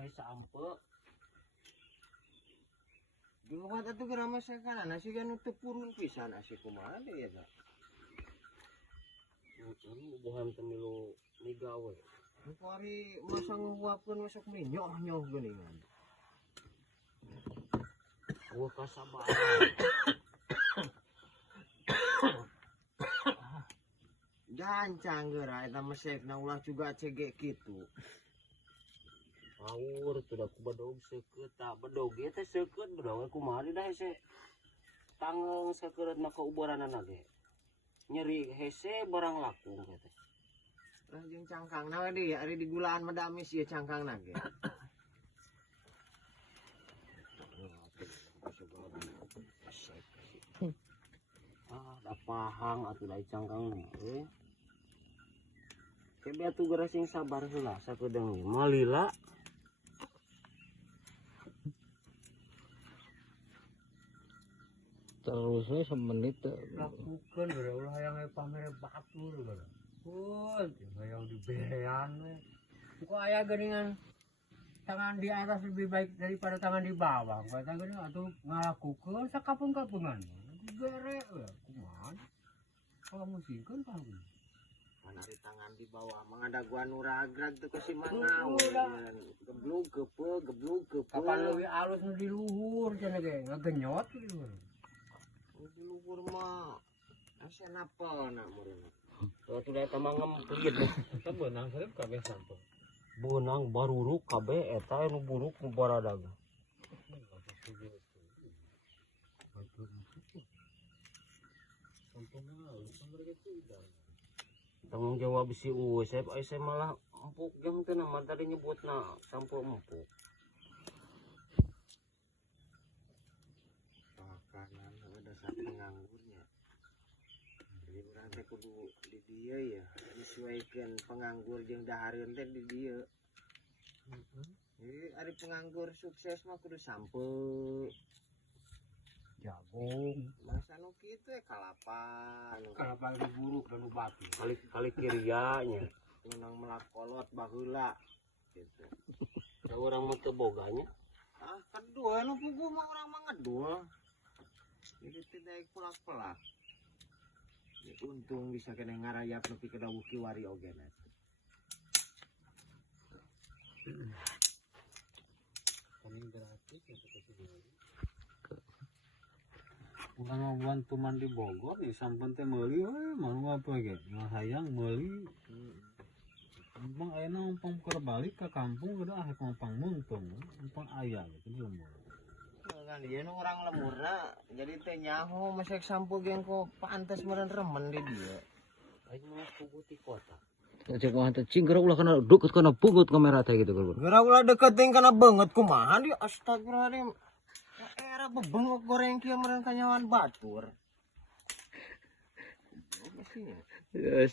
hari sampai. Di rumah itu gerama sekarang nasi kan untuk purun pisan nasi kumaha deh ya Pak. Bukan temilu nigawe. Itu hari masa nguapkeun masuk minyoh geuningan. Gua kasabar. Gancang geura eta mesekna ulah juga cege kitu. Awur tuh ku bedog seukeut tak bedog ieu teh seukeut bedog kumaha dah hese. Tanggung sakeureutna kauberanana ge. Nyeri hese barang laku teh. Lah jeung cangkangna we deui ari digulaan medamis ieu cangkangna ge. Da pahang atuh lai cangkangna Kebe atuh geura sing sabar heula sakedeung malila. Terusnya semenit lakukan udah ulah yang pamer batur udah yang diberean kok ayah geningan tangan di atas lebih baik daripada tangan di bawah kata gini atau ngalakukan sakapung-kapungan bere kuman kalau musingkan tahu Ari tangan di bawah mah ada gua nu ragrag teu ka si mangau. Geblug gepe. kapan leuwih alus nu di luhur cenah ge ngagenyot di luhur. Di luhur mah asa napalna meureun. Atuh da tambah ngemplit. Eta beunang sareng kabeh sampel. Beunang baruruk kabeh eta nu buruk nu baradag. Tanggung jawab si Usep, saya malah empuk jam teh nama tadi nyebutna sampo empuk. Makanan ada sak penganggurnya. Jadi urang teh kudu di dieu ya, disesuaikeun penganggur jeung dahareun teh di dieu. Jadi ari penganggur sukses mah kudu sampe Jagung, masa nu kitu kalapa anu kalapa nu buruk dan nu batu. Kali kirianya. menang melakolot baheula gitu. Da urang mah teu boganya. Kedua nu puguh mah urang mah ngedul. Jadi tidak pelak-pelak. Untung bisa kena ngarayap nepi ka dawuh kiwari ogena. Kami gratis ya Urang mah tuman di Bogor di sampun teh meuli we mau apa ge hayang meuli umpang ayeuna umpang keur balik ka kampung udah aya umpang muntung umpang aya gitu lemur Kan ieu nu urang lemurna jadi teh nyaho masek sampo geng ko pantes meureun remen di dieu. Aing mah puguh ti kota. cek mah teh cing geura ulah kana deket kana pungut kamera teh gitu kan. Geura ulah deket teh kana beungeut kumaha di astagfirullahaladzim. Era bebengok goreng kieu meureun kanyawan batur. Yes.